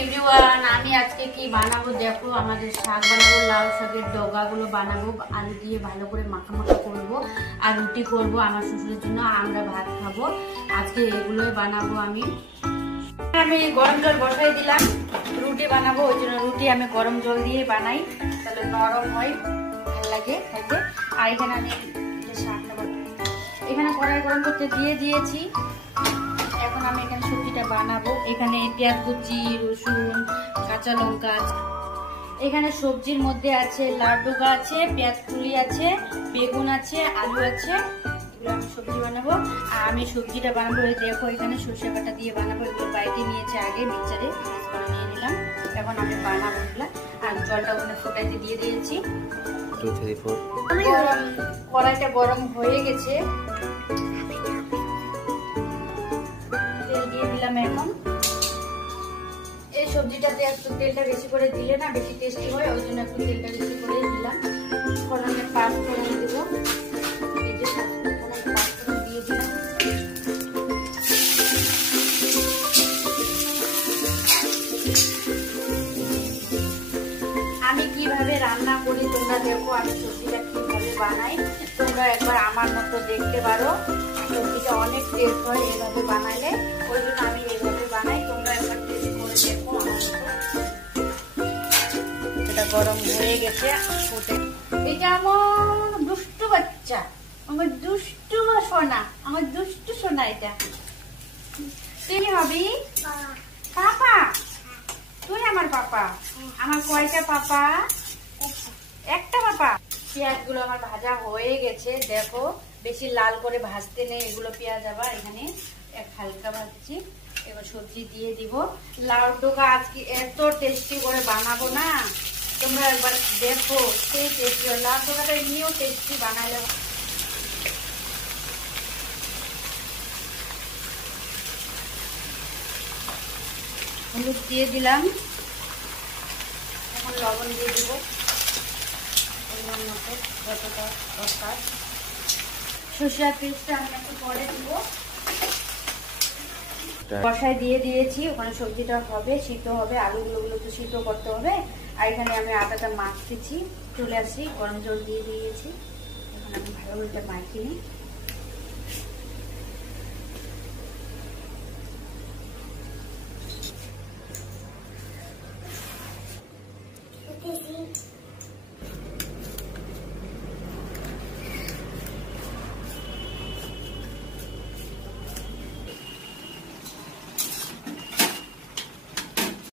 Everyone, আমি আজকে কি বানাবো দেখো। আমাদের শাক বানাবো, লাউ শাকের ডগাগুলো বানাবো, আলু দিয়ে ভালো করে মাখা মাখা করবো আর রুটি করবো আমার শ্বশুরের জন্য। আমরা ভাত খাবো আজকে, এগুলোই বানাবো। আমি গরম জল বসাই দিলাম, রুটি বানাবো। ওই জন্য রুটি আমি গরম জল দিয়ে বানাই, তাহলে নরম হয়, ভালো লাগে খাইতে। আর এখানে আমি শাকটা এখানে কড়াই গরম করতে দিয়ে দিয়েছি। এখন আমি এখানে সবজিটা বানাবো। এখানে পেঁয়াজ কুচি, রসুন, কাঁচা লঙ্কা, এখানে সবজির মধ্যে আছে লাউ ডগা আছে, পেঁয়াজ কুলি আছে, বেগুন আছে, আলু আছে। এগুলো আমি সবজি বানাবো। আর আমি সবজিটা বানাবো, দেখো এখানে সর্ষে বাটা দিয়ে বানাবো। এগুলো বাইরে নিয়েছে আগে, মিক্সারে নিয়ে নিলাম। এখন আমি বানাবো এগুলা। আর জলটা ওখানে ফোটাইতে দিয়ে দিয়েছি। কড়াইটা গরম হয়ে গেছে, এখন এই সবজিটাতে একটু তেলটা বেশি করে দিলে না বেশি টেস্টি হয়, ওই জন্য একটু তেলটা বেশি করে দিলাম। ফোড়নে পাঁচ ফোড়ন দেবো, এই যে পাঁচ ফোড়ন দিয়ে দিলাম। আমি কিভাবে রান্না করি তোমরা দেখো, আমি সবজিটা কিভাবে বানাই তোমরা একবার আমার মতো দেখতে পারো। সবজিটা অনেক টেস্ট হয় এভাবে বানাইলে, ওই জন্য আমি এইভাবে বানাই। তোমরা একবার টেস্ট করে দেখো আমার মতো। এটা গরম হয়ে গেছে, ফুটে। এটা আমার দুষ্টু বাচ্চা, আমার দুষ্টু সোনা, আমার দুষ্টু সোনা। এটা তুমি হবি পাপা, তুই আমার পাপা। আমার কয়টা পাপা? একটা পাপা। পেঁয়াজ গুলো আমার ভাজা হয়ে গেছে, দেখো বেশি লাল করে ভাজতে নেই এগুলো। পেঁয়াজ আবার এখানে হালকা ভাজছি। এবার সবজি দিয়ে দিব। লাউ ডগা আজকে এত টেস্টি করে বানাবো না, তোমরা একবার দেখো, সেই টেস্টি হয়। লাউ ডগাটা এমনিও টেস্টি বানাইলে। হলুদ দিয়ে দিলাম, এখন লবণ দিয়ে দিব পরিমাণ মতো, যতটা দরকার। সরষের পেস্টটা আমি একটু পরে দিব। কষায় দিয়ে দিয়েছি, ওখানে সবজিটা হবে, সিদ্ধ হবে, আলুগুলো তো সিদ্ধ করতে হবে। আর এখানে আমি আটাটা মাখতেছি, চলে আসি, গরম জল দিয়ে দিয়েছি। এখন আমি ভালো করে মাখিয়ে নিই।